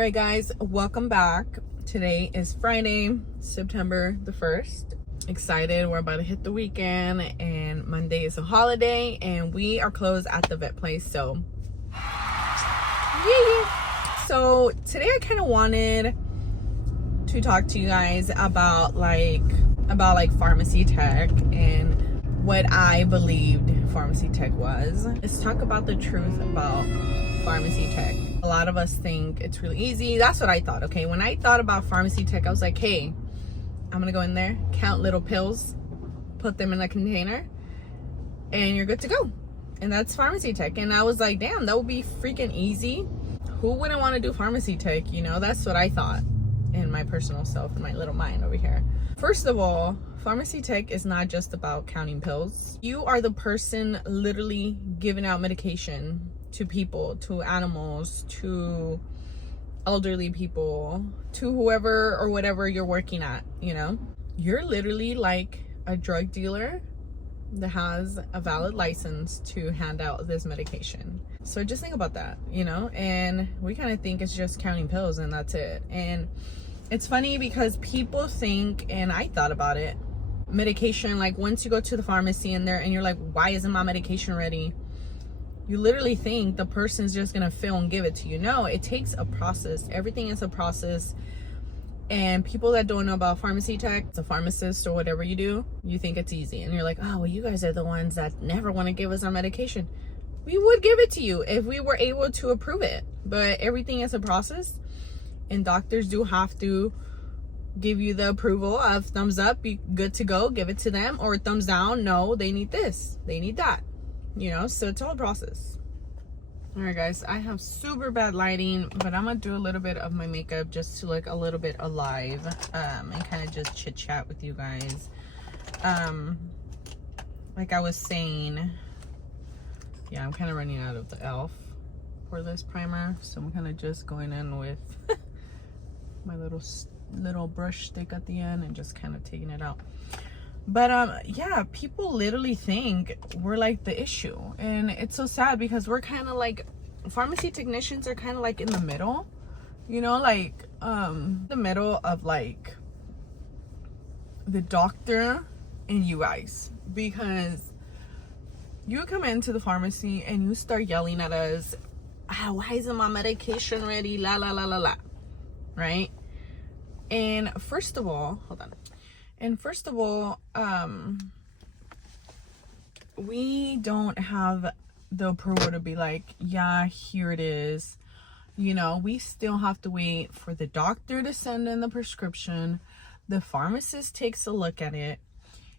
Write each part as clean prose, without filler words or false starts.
right, guys, welcome back. Today is Friday, September the 1st. Excited, we're about to hit the weekend, and Monday is a holiday, and we are closed at the vet place, so yeah. So today I kind of wanted to talk to you guys about pharmacy tech and what I believed pharmacy tech was. Let's talk about the truth about pharmacy tech. A lot of us think it's really easy. That's what I thought. Okay, when I thought about pharmacy tech, I was like, hey, I'm gonna go in there, count little pills, put them in a container, and you're good to go. And that's pharmacy tech. And I was like, damn, that would be freaking easy. Who wouldn't want to do pharmacy tech? You know, that's what I thought in my personal self, in my little mind over here. First of all, pharmacy tech is not just about counting pills. You are the person literally giving out medication to people, to animals, to elderly people, to whoever or whatever you're working at, you know? You're literally like a drug dealer that has a valid license to hand out this medication. So just think about that, you know? And we kind of think it's just counting pills and that's it. And it's funny because people think, and I thought about it, medication, like once you go to the pharmacy in there and you're like, why isn't my medication ready? You literally think the person's just gonna fill and give it to you. No, it takes a process. Everything is a process. And people that don't know about pharmacy tech, it's a pharmacist or whatever you do, you think it's easy. And you're like, oh, well, you guys are the ones that never want to give us our medication. We would give it to you if we were able to approve it. But everything is a process. And doctors do have to give you the approval of thumbs up, be good to go, give it to them, or thumbs down, no, they need this, they need that, you know? So it's all a process. All right, guys, I have super bad lighting, but I'm gonna do a little bit of my makeup just to look a little bit alive, and kind of just chit chat with you guys. Like I was saying, yeah, I'm kind of running out of the e.l.f. for this primer, so I'm kind of just going in with my little brush stick at the end and just kind of taking it out. But yeah, people literally think we're like the issue, and it's so sad because we're kind of like, pharmacy technicians are kind of like in the middle, you know, like the middle of like the doctor and you guys, because you come into the pharmacy and you start yelling at us, why isn't my medication ready, la la la la la, right? And first of all, we don't have the approval to be like, yeah, here it is. You know, we still have to wait for the doctor to send in the prescription. The pharmacist takes a look at it.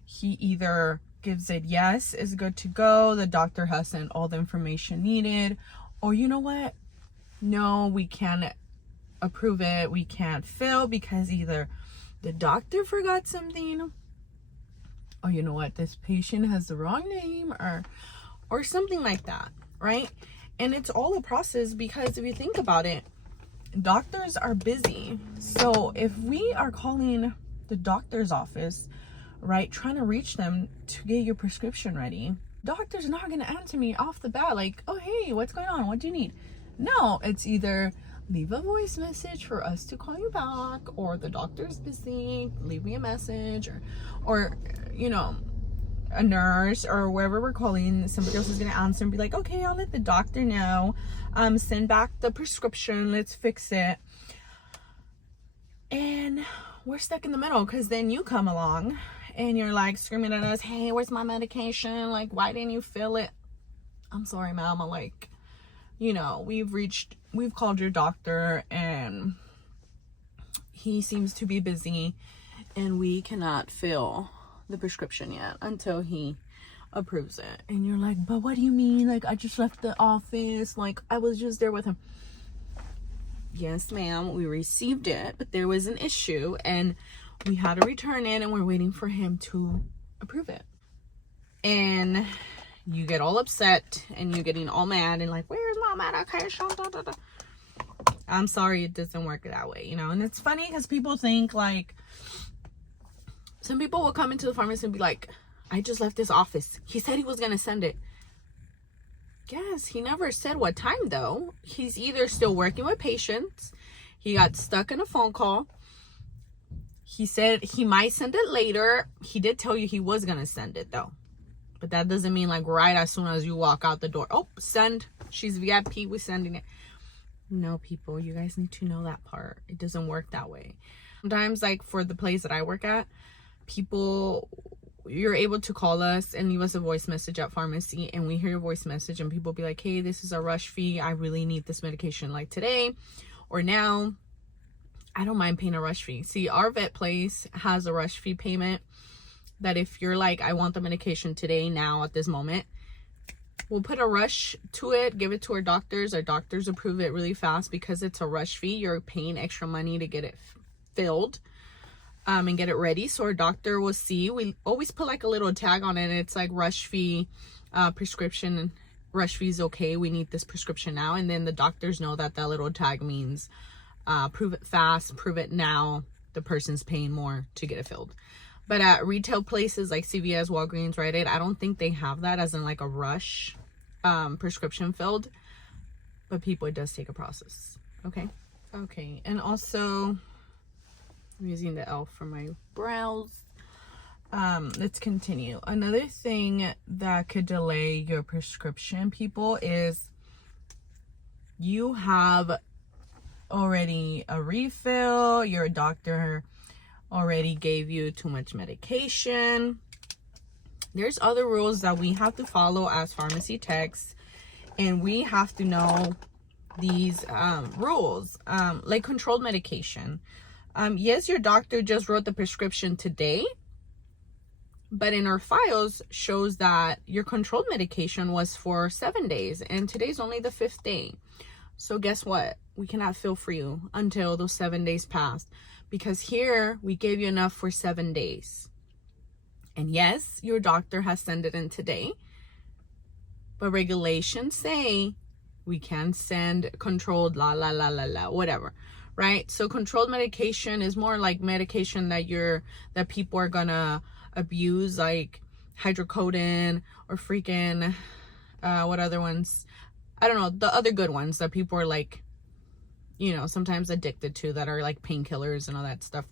He either gives it, yes, it's good to go, the doctor has sent all the information needed, or you know what? No, we can't approve it, we can't fill because either the doctor forgot something, or you know what, this patient has the wrong name, or something like that, right? And it's all a process because if you think about it, doctors are busy. So if we are calling the doctor's office, right, trying to reach them to get your prescription ready, doctor's not going to answer me off the bat like, oh, hey, what's going on? What do you need? No, it's either leave a voice message for us to call you back, or the doctor's busy, leave me a message, or you know, a nurse or wherever we're calling, somebody else is going to answer and be like, okay, I'll let the doctor know, send back the prescription, let's fix it. And we're stuck in the middle because then you come along and you're like screaming at us, hey, where's my medication? Like, why didn't you fill it? I'm sorry, ma'am. I'm like, you know, we've called your doctor and he seems to be busy and we cannot fill the prescription yet until he approves it. And you're like, but what do you mean? Like, I just left the office. Like, I was just there with him. Yes, ma'am, we received it, but there was an issue and we had to return it and we're waiting for him to approve it. And you get all upset and you're getting all mad and like, where's my medication? I'm sorry, it doesn't work that way, you know? And it's funny because people think like, some people will come into the pharmacy and be like, I just left this office. He said he was going to send it. Yes, he never said what time though. He's either still working with patients, He got stuck in a phone call. He said he might send it later. He did tell you he was gonna send it though, but that doesn't mean like right as soon as you walk out the door, oh, send, she's VIP, we're sending it. No, people, you guys need to know that part. It doesn't work that way. Sometimes, like for the place that I work at, people, you're able to call us and leave us a voice message at pharmacy, and we hear your voice message and people be like, hey, this is a rush fee, I really need this medication like today or now. I don't mind paying a rush fee. See, our vet place has a rush fee payment that if you're like, I want the medication today, now, at this moment, we'll put a rush to it, give it to our doctors. Our doctors approve it really fast because it's a rush fee. You're paying extra money to get it filled and get it ready. So our doctor will see. We always put like a little tag on it. It's like rush fee, prescription. Rush fee is okay. We need this prescription now. And then the doctors know that that little tag means prove it fast, prove it now. The person's paying more to get it filled. But at retail places like CVS, Walgreens, Rite Aid, I don't think they have that as in like a rush prescription filled. But people, it does take a process. Okay. And also, I'm using the e.l.f. for my brows. Let's continue. Another thing that could delay your prescription, people, is you have already a refill, your doctor already gave you too much medication. There's other rules that we have to follow as pharmacy techs, and we have to know these rules, like controlled medication. Yes, your doctor just wrote the prescription today, but in our files shows that your controlled medication was for 7 days, and today's only the 5th day. So guess what? We cannot fill for you until those 7 days pass, because here we gave you enough for 7 days. And yes, your doctor has sent it in today, but regulations say we can send controlled whatever, right? So controlled medication is more like medication that people are gonna abuse, like hydrocodone or freaking what other ones, I don't know, the other good ones that people are like, you know, sometimes addicted to, that are like painkillers and all that stuff.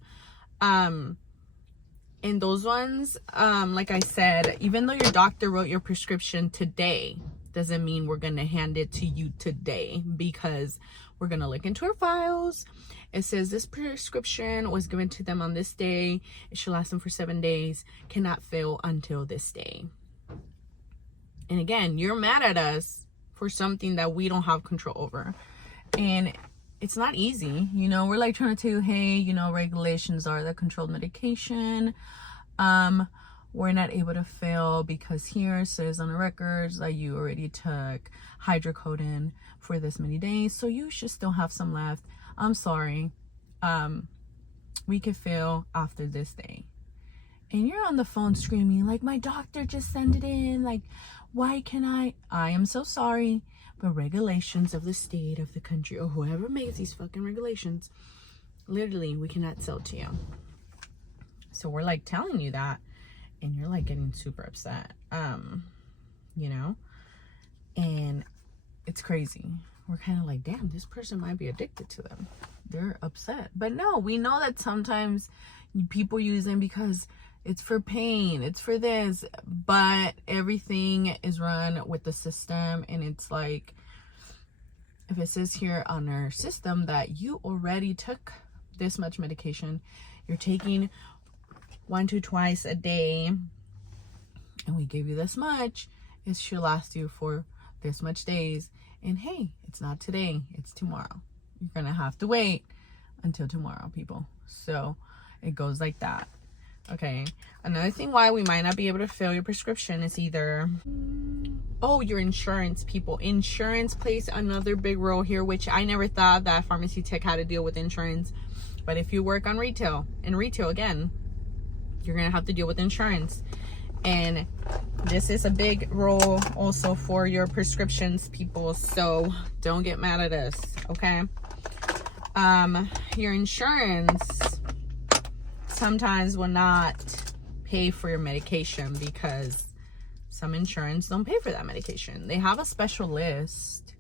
And those ones, like I said, even though your doctor wrote your prescription today, doesn't mean we're gonna hand it to you today, because we're gonna look into our files. It says this prescription was given to them on this day. It should last them for 7 days. Cannot fill until this day. And again, you're mad at us for something that we don't have control over. And it's not easy. You know, we're like trying to tell you, hey, you know, regulations are the controlled medication. We're not able to fill because here it says on the records that you already took hydrocodone for this many days, so you should still have some left. I'm sorry. We could fill after this day. And you're on the phone screaming like, my doctor just sent it in, like, why can I am so sorry, but regulations of the state, of the country, or whoever makes these fucking regulations, literally, we cannot sell to you. So we're like telling you that, and you're like getting super upset, you know, and it's crazy. We're kind of like, damn, this person might be addicted to them. They're upset. But no, we know that sometimes people use them because it's for pain, it's for this, but everything is run with the system. And it's like, if it says here on our system that you already took this much medication, you're taking 1 to twice a day, and we gave you this much, it should last you for this much days. And hey, it's not today, it's tomorrow. You're gonna have to wait until tomorrow, people. So it goes like that. Okay, another thing why we might not be able to fill your prescription is either, oh, your insurance, people. Insurance plays another big role here, which I never thought that pharmacy tech had to deal with insurance. But if you work on retail, in retail again, you're gonna have to deal with insurance. And this is a big role also for your prescriptions, people. So don't get mad at us, okay? Your insurance sometimes will not pay for your medication because some insurance don't pay for that medication. They have a special list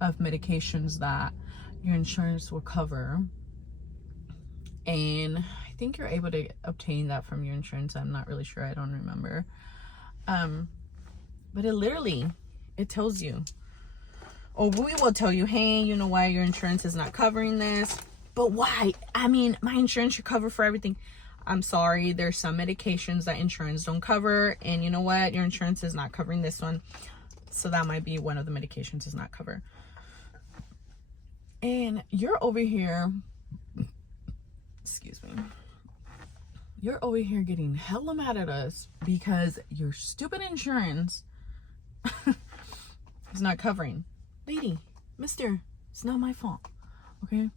of medications that your insurance will cover. And I think you're able to obtain that from your insurance. I'm not really sure. I don't remember. But it tells you, or we will tell you, hey, you know why your insurance is not covering this. But why? I mean, my insurance should cover for everything. I'm sorry, there's some medications that insurance don't cover, and you know what? Your insurance is not covering this one. So that might be one of the medications does not cover. And you're over here, excuse me, you're over here getting hella mad at us because your stupid insurance is not covering. Lady, mister, it's not my fault, okay?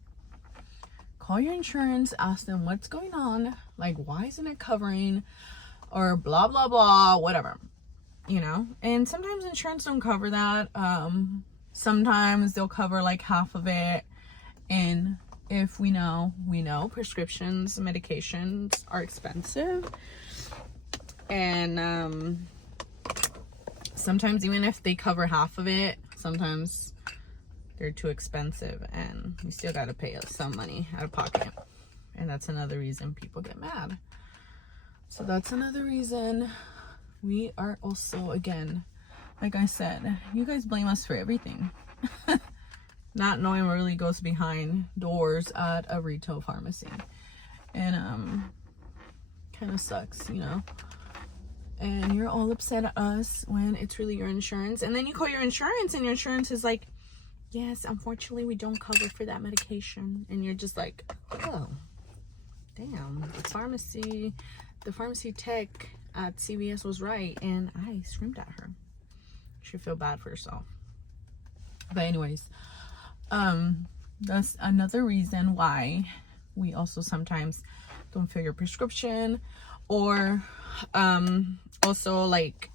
Call your insurance, ask them what's going on, like why isn't it covering, or blah blah blah, whatever, you know. And sometimes insurance don't cover that. Sometimes they'll cover like half of it, and if we know prescriptions, medications are expensive, and sometimes even if they cover half of it, sometimes they're too expensive and you still got to pay some money out of pocket. And that's another reason people get mad. So that's another reason we are also, again, like I said, you guys blame us for everything. Not knowing what really goes behind doors at a retail pharmacy. And kind of sucks, you know. And you're all upset at us when it's really your insurance. And then you call your insurance and your insurance is like, yes, unfortunately, we don't cover for that medication. And you're just like, oh, damn. The pharmacy tech at CVS was right. And I screamed at her. She should feel bad for herself. But anyways, that's another reason why we also sometimes don't fill your prescription. Or also, like,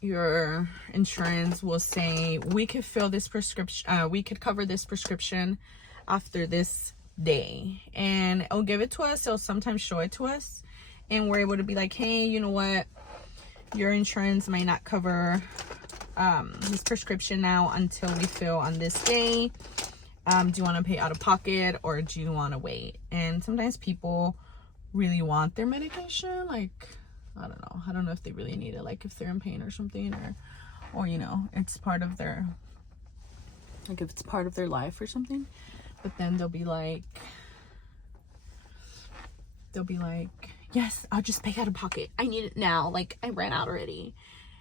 your insurance will say we could fill this prescription, we could cover this prescription after this day, and it'll give it to us. It'll sometimes show it to us, and we're able to be like, hey, you know what, your insurance might not cover this prescription now until we fill on this day. Do you want to pay out of pocket, or do you want to wait? And sometimes people really want their medication, like, I don't know if they really need it, like if they're in pain or something, or you know, it's part of their, like if it's part of their life or something. But then they'll be like, yes, I'll just pay out of pocket, I need it now, like I ran out already.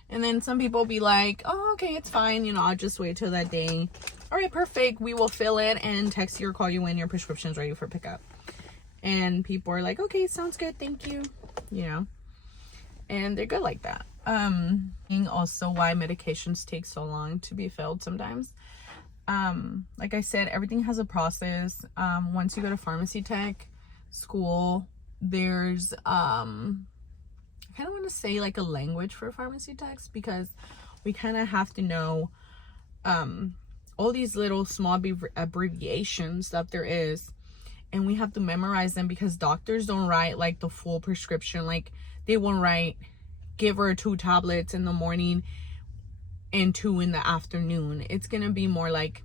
And then some people be like, oh, okay, it's fine, you know, I'll just wait till that day. All right, perfect, we will fill it and text you or call you when your prescription's ready for pickup. And people are like, okay, sounds good, thank you, you know. And they're good like that. Also why medications take so long to be filled sometimes. Like I said, everything has a process. Once you go to pharmacy tech school, there's I kind of want to say like a language for pharmacy techs, because we kind of have to know all these little small abbreviations that there is, and we have to memorize them, because doctors don't write like the full prescription. Like they won't write, give her 2 tablets in the morning and 2 in the afternoon. It's gonna be more like,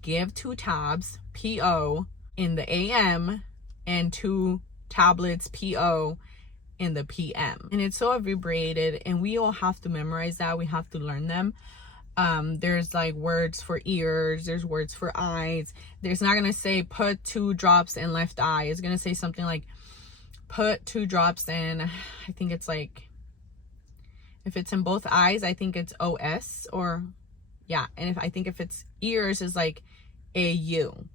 give 2 tabs PO in the AM and 2 tablets PO in the PM. And it's so abbreviated, and we all have to memorize that. We have to learn them. There's like words for ears, there's words for eyes. There's not gonna say put 2 drops in left eye. It's gonna say something like put 2 drops in, I think it's like, if it's in both eyes, I think it's OS, or yeah. And if it's ears, is like AU.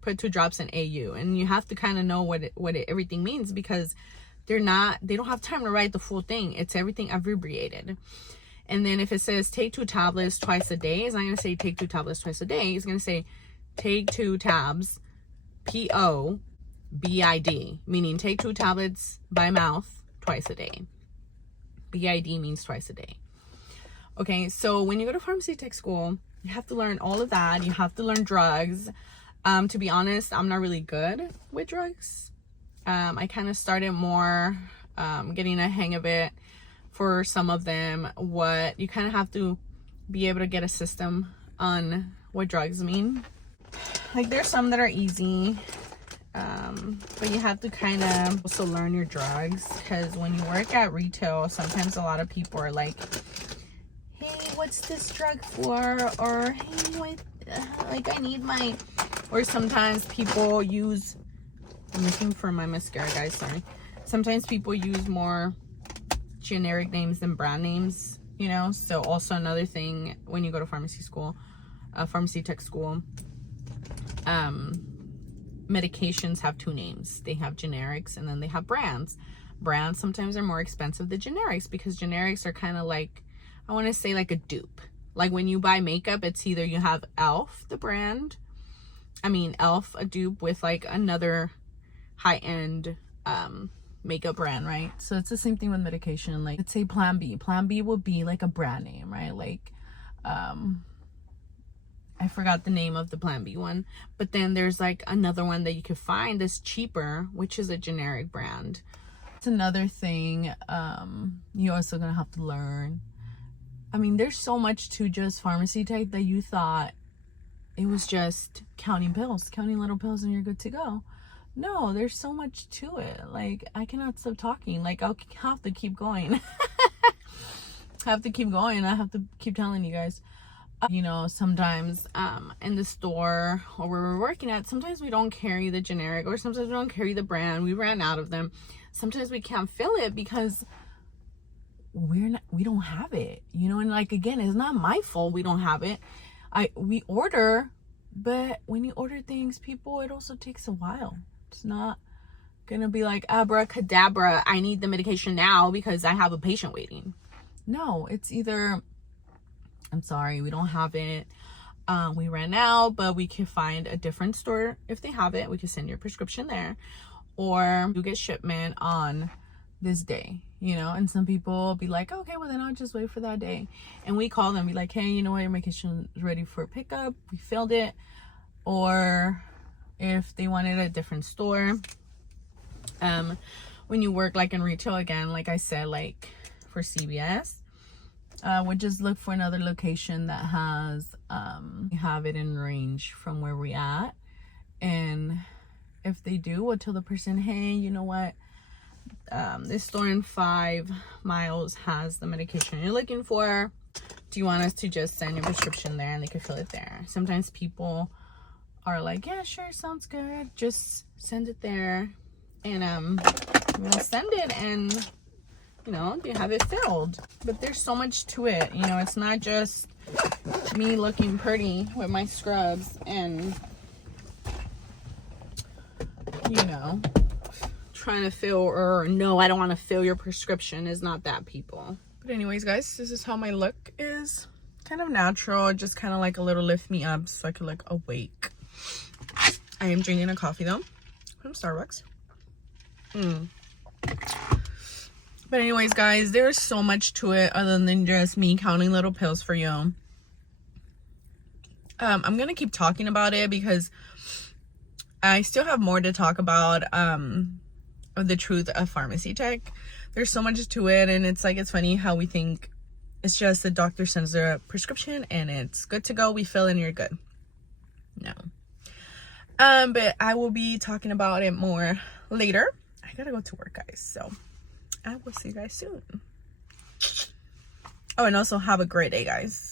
Put 2 drops in AU. And you have to kind of know what everything means, because they don't have time to write the full thing. It's everything abbreviated. And then if it says take 2 tablets twice a day, it's not going to say take 2 tablets twice a day. It's going to say take 2 tabs, PO, BID, meaning take 2 tablets by mouth twice a day. BID means twice a day. Okay, so when you go to pharmacy tech school, you have to learn all of that. You have to learn drugs. To be honest, I'm not really good with drugs. I kind of started more getting a hang of it for some of them. What you kind of have to be able to get a system on what drugs mean. Like, there's some that are easy, but you have to kind of also learn your drugs, because when you work at retail, sometimes a lot of people are like, hey, what's this drug for? Or hey, what, like, I need my, or sometimes people use, I'm looking for my mascara, guys, sorry. Sometimes people use more generic names than brand names, you know. So also another thing, when you go to pharmacy school, pharmacy tech school, medications have two names. They have generics and then they have brands. Brands sometimes are more expensive than generics, because generics are kind of like, I want to say, like a dupe. Like when you buy makeup, it's either you have Elf, the brand, Elf, a dupe with like another high-end makeup brand, right? So it's the same thing with medication. Like, let's say Plan B. Plan B will be like a brand name, right? Like, I forgot the name of the Plan B one, but then there's like another one that you could find that's cheaper, which is a generic brand. It's another thing you're also gonna have to learn. There's so much to just pharmacy tech that you thought it was just counting pills, counting little pills, and you're good to go. No, there's so much to it. Like, I cannot stop talking. Like, I'll have to keep going. I have to keep going. I have to keep telling you guys. Sometimes in the store or where we're working at, sometimes we don't carry the generic, or sometimes we don't carry the brand. We ran out of them. Sometimes we can't fill it because we don't have it. And like, again, it's not my fault we don't have it. We order, but when you order things, people, it also takes a while. It's not gonna be like abracadabra, I need the medication now because I have a patient waiting. No, it's either, I'm sorry, we don't have it, we ran out, but we can find a different store if they have it. We can send your prescription there, or you get shipment on this day, and some people will be like, okay, well then I'll just wait for that day. And we call them, be like, hey, you know what, your medication is ready for pickup, we filled it. Or if they wanted a different store, when you work like in retail, again, like I said, like for CVS, would just look for another location that has have it in range from where we at. And if they do, we'll tell the person, hey, you know what, this store in 5 miles has the medication you're looking for. Do you want us to just send your prescription there, and they can fill it there? Sometimes people are like, yeah, sure, sounds good, just send it there, and we'll send it, and they have it filled. But there's so much to it. It's not just me looking pretty with my scrubs and trying to fill, or no, I don't want to fill your prescription. Is not that, people. But anyways, guys, this is how my look is. Kind of natural, just kind of like a little lift me up so I can look awake. I am drinking a coffee though from Starbucks. But anyways, guys, there's so much to it other than just me counting little pills for you. I'm gonna keep talking about it because I still have more to talk about of the truth of pharmacy tech. There's so much to it, and it's funny how we think it's just the doctor sends a prescription and it's good to go, we fill in, you're good. No. But I will be talking about it more later. I gotta go to work, guys, so I will see you guys soon. Oh, and also have a great day, guys.